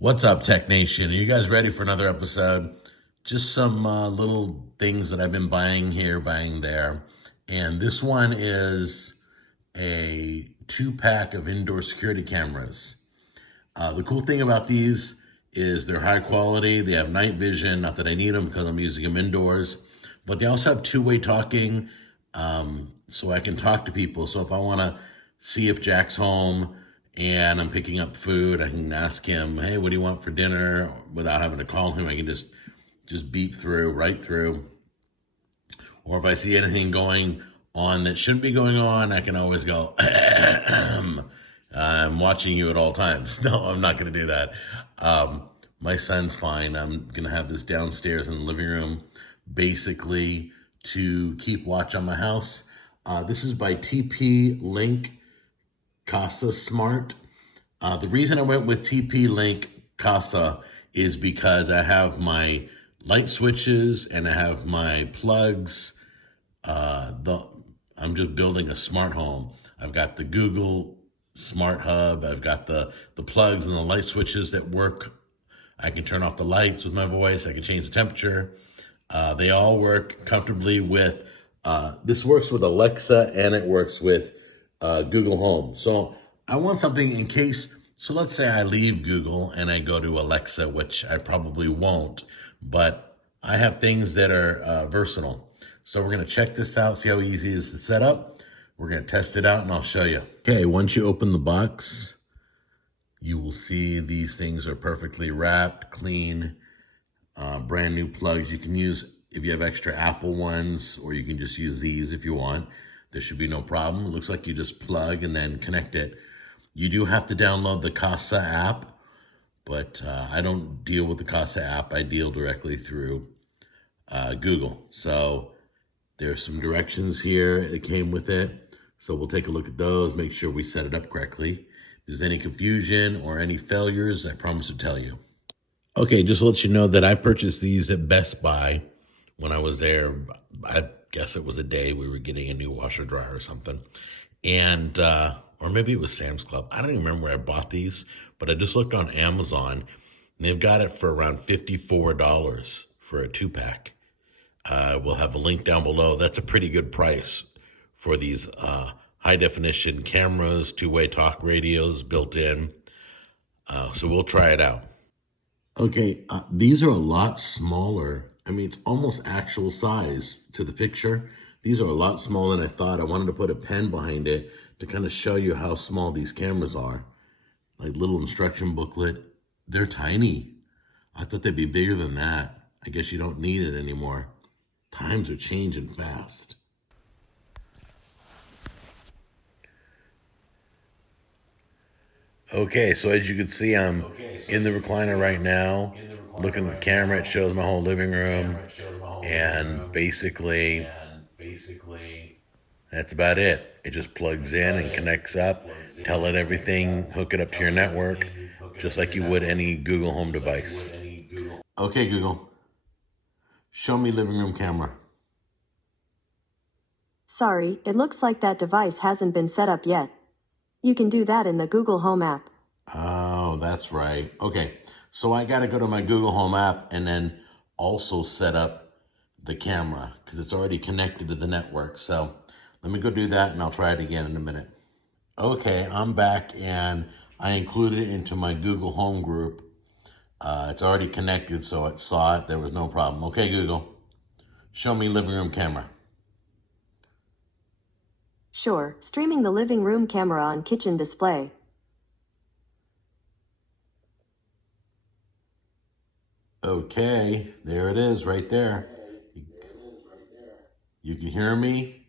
What's up, Tech Nation? Are you guys ready for another episode? Just some little things that I've been buying here, buying there. And this one is a 2-pack of indoor security cameras. The cool thing about these is they're high quality. They have night vision. Not that I need them because I'm using them indoors. But they also have two-way talking, so I can talk to people. So if I want to see if Jack's home and I'm picking up food, I can ask him, "Hey, what do you want for dinner?" Without having to call him. I can just beep through, right through. Or if I see anything going on that shouldn't be going on, I can always go, "I'm watching you at all times." No, I'm not going to do that. My son's fine. I'm going to have this downstairs in the living room, basically to keep watch on my house. This is by TP-Link Casa Smart. The reason I went with TP-Link Casa is because I have my light switches and I have my plugs. I'm just building a smart home. I've got the Google Smart Hub. I've got the plugs and the light switches that work. I can turn off the lights with my voice. I can change the temperature. They all work comfortably with, this works with Alexa and it works with Google Home. So I want something in case, so let's say I leave Google and I go to Alexa, which I probably won't, but I have things that are versatile. So we're going to check this out, see how easy it is to set up. We're going to test it out and I'll show you. Okay, once you open the box, you will see these things are perfectly wrapped, clean, brand new plugs. You can use, if you have extra Apple ones, or you can just use these if you want. There should be no problem. It looks like you just plug and then connect it. You do have to download the Casa app, but I don't deal with the Casa app. I deal directly through Google. So there's some directions here that came with it. So we'll take a look at those, make sure we set it up correctly. If there's any confusion or any failures, I promise to tell you. Okay, just to let you know that I purchased these at Best Buy when I was there. I guess it was a day we were getting a new washer dryer or something. And, or maybe it was Sam's Club. I don't even remember where I bought these, but I just looked on Amazon and they've got it for around $54 for a 2-pack. We'll have a link down below. That's a pretty good price for these high definition cameras, two-way talk radios built in. So we'll try it out. Okay, these are a lot smaller. I mean, it's almost actual size to the picture. These are a lot smaller than I thought. I wanted to put a pen behind it to kind of show you how small these cameras are. Like little instruction booklet. They're tiny. I thought they'd be bigger than that. I guess you don't need it anymore. Times are changing fast. Okay, so as you can see, I'm in the recliner right now, looking at the camera. It shows my whole living room, and basically, that's about it. It just plugs in and connects up. Tell it everything, hook it up to your network, just like you would any Google Home device. Okay, Google, show me living room camera. Sorry, it looks like that device hasn't been set up yet. You can do that in the Google Home app. Oh, that's right. Okay, so I got to go to my Google Home app and then also set up the camera because it's already connected to the network. So let me go do that and I'll try it again in a minute. Okay, I'm back and I included it into my Google Home group. It's already connected, so it saw it. There was no problem. Okay, Google, show me living room camera. Sure, streaming the living room camera on kitchen display. Okay, there it is right there. You can hear me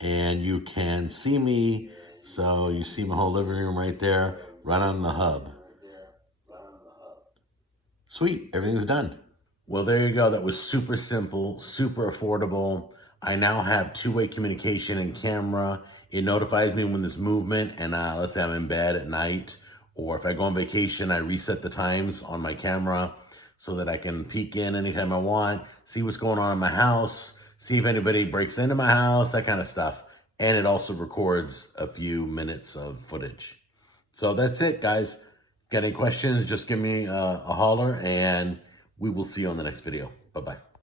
and you can see me. So you see my whole living room right there, right on the hub. Sweet, everything's done. Well, there you go. That was super simple, super affordable. I now have two-way communication and camera. It notifies me when there's movement, and let's say I'm in bed at night, or if I go on vacation, I reset the times on my camera so that I can peek in anytime I want, see what's going on in my house, see if anybody breaks into my house, that kind of stuff. And it also records a few minutes of footage. So that's it, guys. Got any questions, just give me a holler, and we will see you on the next video. Bye-bye.